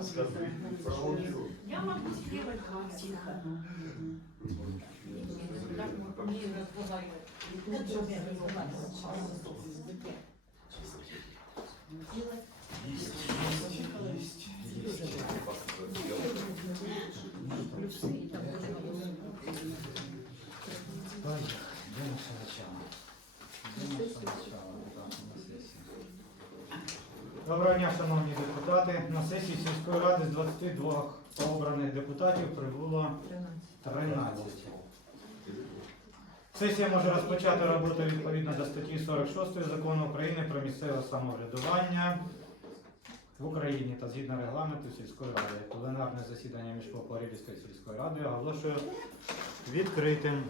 Я могу сделать тихо. Так не разговаривать. Есть, есть, Доброго дня, шановні депутати. На сесії сільської ради з 22 обраних депутатів прибуло 13. Сесія може розпочати роботу відповідно до статті 46 закону України про місцеве самоврядування в Україні та згідно регламенту сільської ради. Пленарне засідання міжпопорівської сільської ради оголошую відкритим.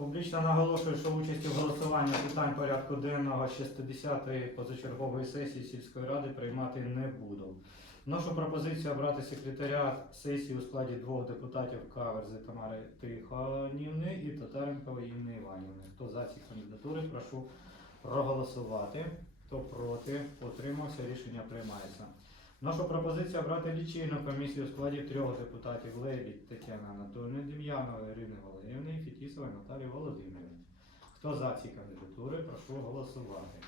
Публічно наголошую, що участь у голосуванні питань порядку денного 60-ї позачергової сесії сільської ради приймати не буду. Вношу пропозицію обрати секретаря сесії у складі двох депутатів Каверзи Тамари Тихонівни і Татаренкової Інни Іванівни. Хто за ці кандидатури, прошу проголосувати. Хто проти, утримався, рішення приймається. Нашу пропозиція обрати лічильну комісію у складі трьох депутатів Лебідь Тетяни Анатольовни, Дем'янової Ірини Валеріївни і Фетісової Наталії Володимирівни. Хто за ці кандидатури, прошу голосувати.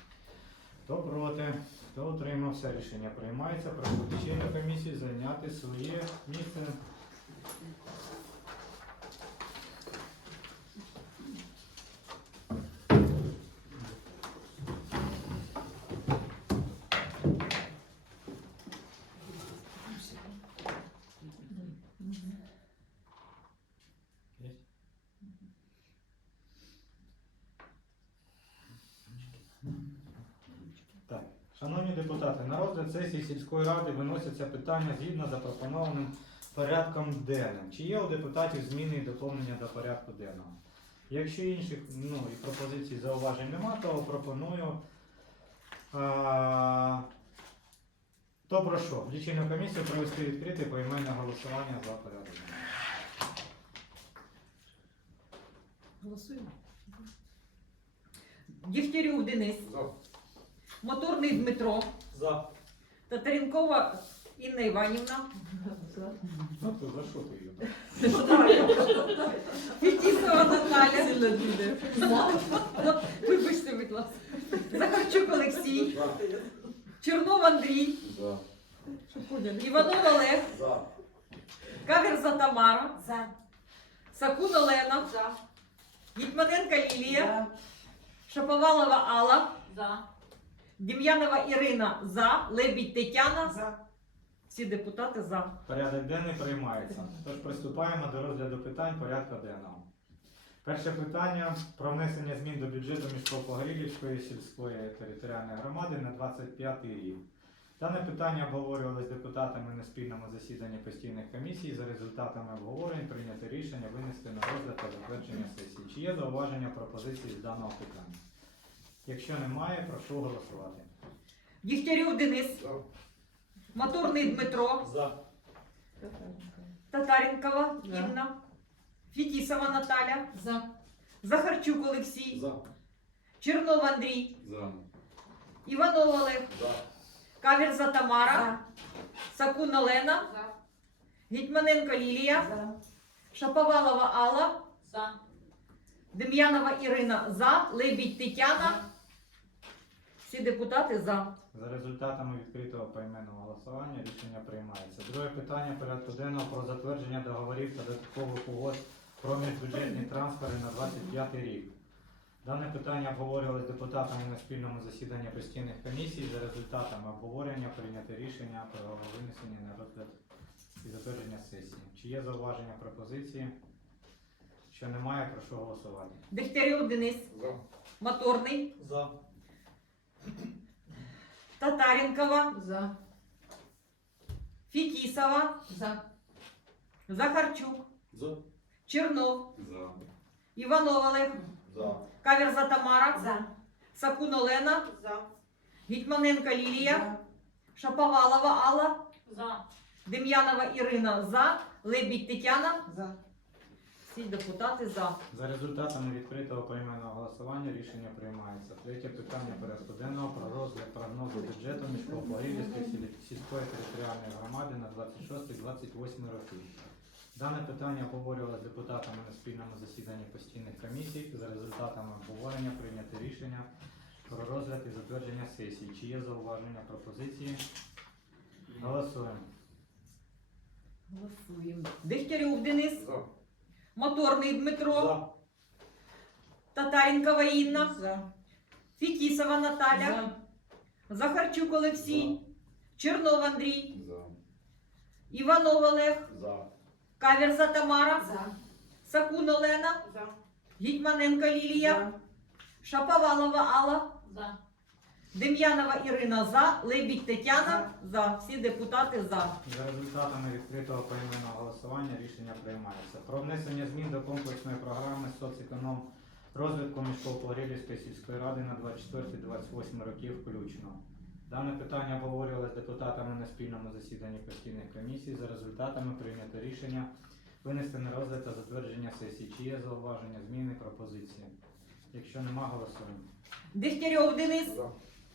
Хто проти, хто утримався, рішення приймається. Прошу лічильну комісію зайняти своє місце. Есть? Так, шановні депутати, на розгляд сесії сільської ради виносяться питання згідно запропонованим порядком денним. Чи є у депутатів зміни і доповнення до порядку денного? Якщо інших ну, і пропозицій зауважень нема, то пропоную. А, то прошу лічильну комісію провести відкрите поіменне голосування за порядок денний. Голосуємо. Дігтярюк Денис. За. Моторний Дмитро. За. Татаренкова Інна Іванівна. Ну, то за що ти її? так? Фетісова Наталя. Вибачте, будь ласка. Захарчук Олексій. Чернов Андрій. За. Іванов Олег. За. Каверза Тамара. Сакун Олена. Гітманенка Лілія. Шаповалова Алла. Дем'янова Ірина за. Лебідь Тетяна. За. Всі депутати за. Порядок денний приймається. Тож приступаємо до розгляду питань порядку денного. Перше питання про внесення змін до бюджету Міжкопогорілівської сільської територіальної громади на 25 рік. Дане питання обговорювалось депутатами на спільному засіданні постійних комісій. За результатами обговорень прийнято рішення винести на розгляд та затвердження сесії. Чи є зауваження пропозиції з даного питання? Якщо немає, прошу голосувати. Дігтярів Денис, Моторний Дмитро, За. Татаренкова За. Інна, Фетісова Наталя, За. Захарчук Олексій, За. Чернов Андрій, За. Іванов Олег, За. Каверза Тамара, Сакун Олена, Гетьманенко Лілія, За. Шаповалова Алла, Дем'янова Ірина за, Лебідь Тетяна. Всі депутати за. За результатами відкритого поіменного голосування рішення приймається. Друге питання порядку денного про затвердження договорів та додаткових угод про міжбюджетні трансфери на 25 рік. Дане питання обговорювалось депутатами на спільному засіданні постійних комісій. За результатами обговорення прийнято рішення про винесення на розгляд і затвердження сесії. Чи є зауваження пропозиції? Що немає, прошу голосувати. Дегтярів Денис, За. Моторний, За. Татаренкова, За. Фетісова, За. Захарчук, За. Чернов, За. Іванов Олег, За. Каверза Тамара, За. Сакун Олена, Гетьманенко Лілія, Шаповалова Алла, Дем'янова Ірина за, Лебідь Тетяна. За. Всі депутати за. За результатами відкритого поіменного голосування рішення приймається. Третє питання порядку денного про розгляд прогнозу бюджету міського-погрівської сільської територіальної громади на 26-28 роки. Дане питання обговорювалося з депутатами на спільному засіданні постійних комісій. За результатами обговорення прийнято рішення про розгляд і затвердження сесії. Чи є зауваження пропозиції? Голосуємо. Голосуємо. Дегтярів Денис, За. Моторний Дмитро, За. Татаренкова Інна, За. Фетісова Наталя, Захарчук Олексій, Чернов Андрій, За. Іванов Олег, За. Каверза Тамара, За. Сакун Олена, Гетьманенко Лілія, Шаповалова Алла, Дем'янова Ірина за, Лебідь Тетяна за. Всі депутати за. За результатами відкритого поіменного голосування рішення приймається. Про внесення змін до комплексної програми соцеконом розвитку Мішков-Погребівської сільської ради на 24-28 років включно. Дане питання обговорювалося з депутатами на спільному засіданні постійних комісій. За результатами прийнято рішення винести на розгляд та затвердження сесії. Чи є зауваження, зміни, пропозиції? Якщо нема, голосуємо. Дегтярьов Денис, За.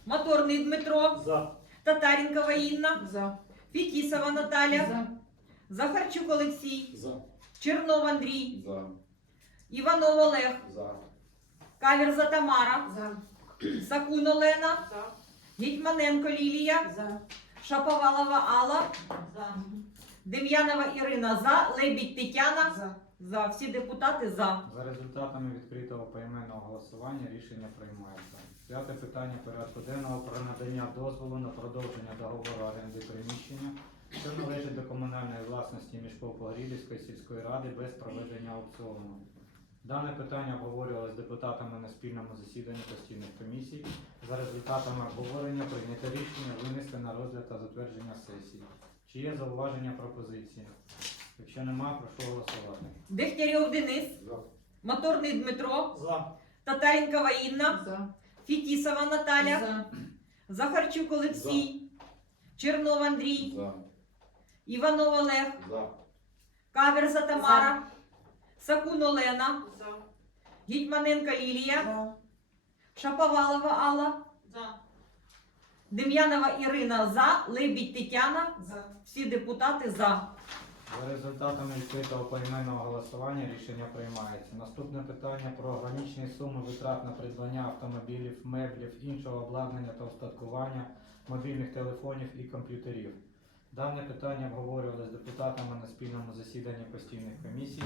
Моторний Дмитро, За. Татаренкова Інна, За. Фетісова Наталя, За. Захарчук Олексій, За. Чернов Андрій, За. Іванов Олег, За. Каверза Тамара, За. Сакун Олена, Гетьманенко Лілія, За. Шаповалова Алла, Дем'янова Ірина за, Лебідь Тетяна За. за. Всі депутати за. За результатами відкритого поіменного голосування рішення приймається. П'яте питання порядку денного про надання дозволу на продовження договору оренди приміщення, що належить до комунальної власності Мішков-Погрілівської сільської ради без проведення аукціону. Дане питання обговорювалося з депутатами на спільному засіданні постійних комісій. За результатами обговорення прийнято рішення винести на розгляд та затвердження сесії. Чи є зауваження пропозиції? Якщо нема, прошу голосувати. Дегтярьов Денис, За. Моторний Дмитро, За. Татаренкова Інна, За. Фетісова Наталя, За. Захарчук Олексій, Чернов Андрій, За. Іванов Олег, За. Каверза Тамара, Сакун Олена, Гетьманенко Лілія, За. Шаповалова Алла, Дем'янова Ірина за, Лебідь Тетяна. За. Всі депутати за. За результатами відкритого поіменного голосування рішення приймається. Наступне питання про граничні суми витрат на придбання автомобілів, меблів, іншого обладнання та устаткування, мобільних телефонів і комп'ютерів. Дане питання обговорювалося з депутатами на спільному засіданні постійних комісій.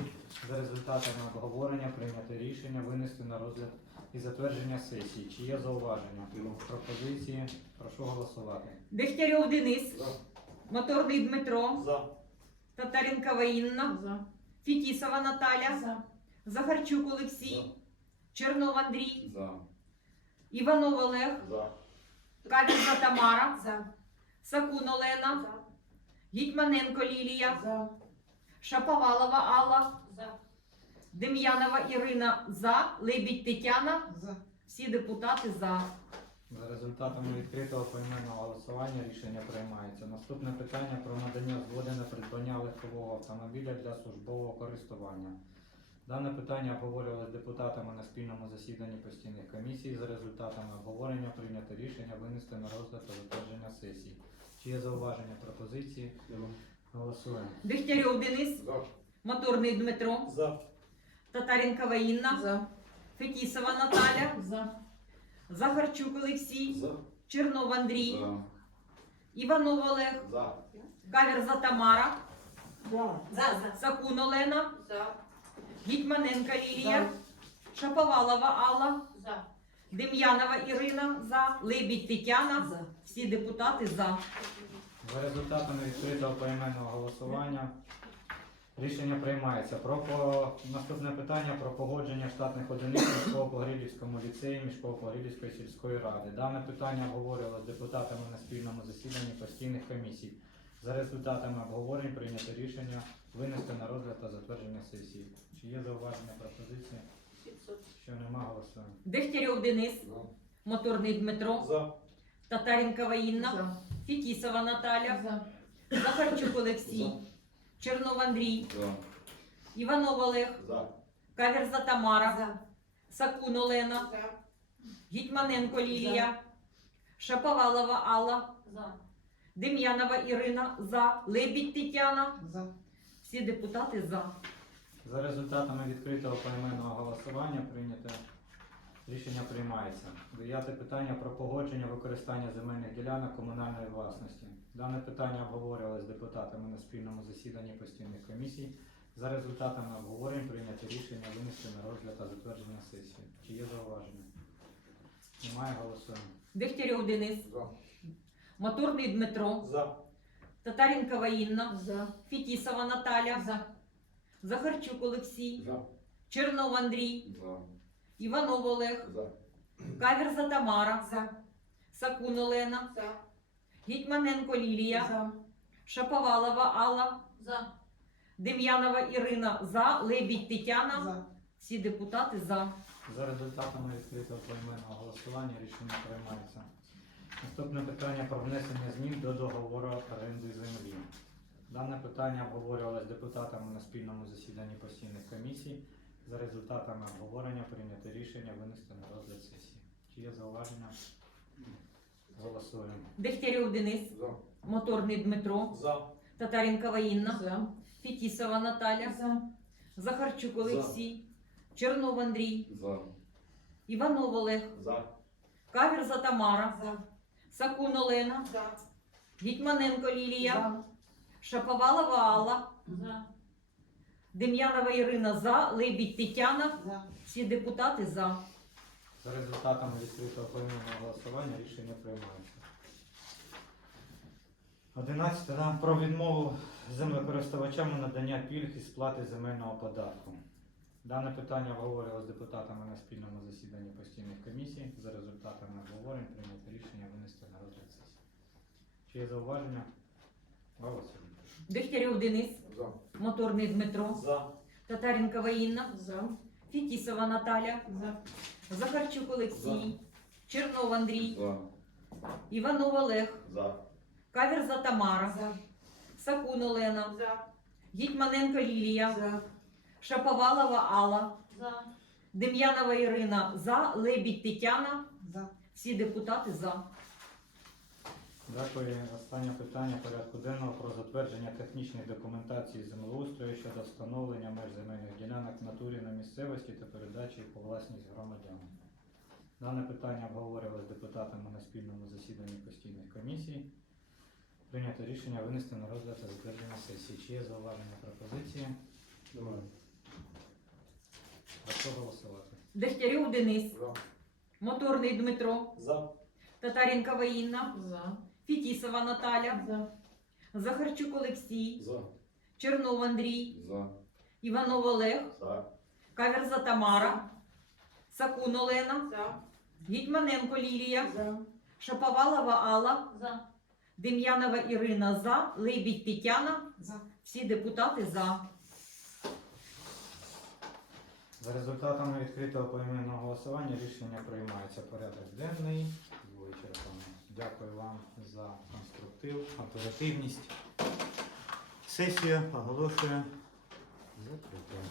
За результатами обговорення прийнято рішення винести на розгляд і затвердження сесії. Чи є зауваження? Пропозиції? Прошу голосувати. Дегтярьов Денис, За. Моторний Дмитро, За. Татаренкова Інна, За. Фетісова Наталя, За. Захарчук Олексій, Чернов Андрій, За. Іванов Олег, За. Кавінка Тамара, За. Сакун Олена, За. Гітьманенко Лілія, За. Шаповалова Алла, За. Дем'янова Ірина за, Лебідь Тетяна. За. Всі депутати за. За результатами відкритого поіменного голосування рішення приймається. Наступне питання про надання згоди на придбання легкового автомобіля для службового користування. Дане питання обговорювалось депутатами на спільному засіданні постійних комісій. За результатами обговорення прийнято рішення винести на розгляд та затвердження сесії. Чи є зауваження пропозиції? Голосуємо. Дегтярьов Денис, За. Моторний Дмитро, За. Татаренкова Інна, За. Фетісова Наталя, За. Захарчук Олексій, За. Чернов Андрій, За. Іванов Олег, За. Каверза Тамара, За. За. Сакун Олена, За. Гітьманенка Лілія, Шаповалова Алла, За. Дем'янова Ірина за, Лебідь Тетяна. За. Всі депутати за. За результатами відкритого поіменного голосування рішення приймається. Про по... наступне питання про погодження штатних одиниць Мішково-Погрілівському ліцеї Мішково-Погрілівської сільської ради. Дане питання обговорювалося з депутатами на спільному засіданні постійних комісій. За результатами обговорень прийнято рішення винести на розгляд та затвердження сесії. Чи є зауваження пропозиції? Що нема, голосуємо. Дегтярьов Денис, Моторний Дмитро, За. Татаренкова Інна, За. Фетісова Наталя, За. Захарчук Олексій, Чернов Андрій, За. Іванов Олег, За. Каверза Тамара, За. Сакун Олена, За. Гітьманенко Лілія, Шаповалова Алла, За. Дем'янова Ірина за, Лебідь Тетяна. За. Всі депутати за. За результатами відкритого поіменного голосування прийнято рішення приймається. Дев'яте питання про погодження використання земельних ділянок комунальної власності. Дане питання обговорювалося з депутатами на спільному засіданні постійних комісій. За результатами обговорень прийнято рішення винести на розгляд та затвердження сесії. Чи є зауваження? Немає голосуємо. Дегтярьов Денис, За. Моторний Дмитро, За. Татаренкова Інна, За. Фетісова Наталя, За. Захарчук Олексій, За. Чернов Андрій, За. Іванов Олег, За. Каверза Тамара, За. Сакун Олена, За. Гітьманенко Лілія, За. Шаповалова Алла, За. Дем'янова Ірина за, Лебідь Тетяна. За. Всі депутати за. За результатами відкритого поіменного голосування рішення приймається. Наступне питання про внесення змін до договору оренди землі. Дане питання обговорювалося з депутатами на спільному засіданні постійних комісій. За результатами обговорення прийнято рішення винести на розгляд сесії. Чи є зауваження? Голосуємо. Дегтярьов Денис, За. Моторний Дмитро, За. Татаренкова Інна, За. Фетісова Наталя, За. Захарчук Олексій, Чернов Андрій, За. Іванов Олег, За. Каверза Тамара, За. Сакун Олена, За. Гітьманенко Лілія, За. Шаповалова Алла, За. Дем'янова Ірина за, Лебідь Тетяна. За. Всі депутати за. За результатами відкритого поіменного голосування рішення приймається. 11. Да, про відмову землекористувачам у надання пільг і сплати земельного податку. Дане питання обговорювалося з депутатами на спільному засіданні постійних комісій. За результатами обговорень прийнято рішення винести на розгляд сесії. Чи є зауваження? Голосуємо. Дегтярьов Денис, За. Моторний Дмитро, За. Татаренкова Інна, За. Фетісова Наталя, За. Захарчук Олексій, Чернов Андрій, За. Іванов Олег, За. Каверза Тамара, За. Сакун Олена, За. Гітьманенко Лілія, За. Шаповалова Алла, За. Дем'янова Ірина за, Лебідь Тетяна. За. Всі депутати за. Дякую. Останнє питання порядку денного про затвердження технічної документації землеустрою щодо встановлення меж земельних ділянок в натурі на місцевості та передачі їх у власність громадянам. Дане питання обговорювалося з депутатами на спільному засіданні постійних комісій. Прийнято рішення винести на розгляд та затвердження сесії. Чи є зауваження пропозиції? Немає. Прошу голосувати. Дегтярьов Денис, За. Моторний Дмитро, За. Татаренкова Інна, За. Фетісова Наталя, За. Захарчук Олексій, За. Чернов Андрій, За. Іванов Олег, За. Каверза Тамара, Сакун Олена, За. Гітьманенко Лілія, За. Шаповалова Алла, За. Дем'янова Ірина за, Лебідь Тетяна. За. Всі депутати за. За результатами відкритого поіменного голосування рішення приймається порядок денний. Вичерпано. Дякую вам за конструктив, оперативність. Сесія оголошує закритою.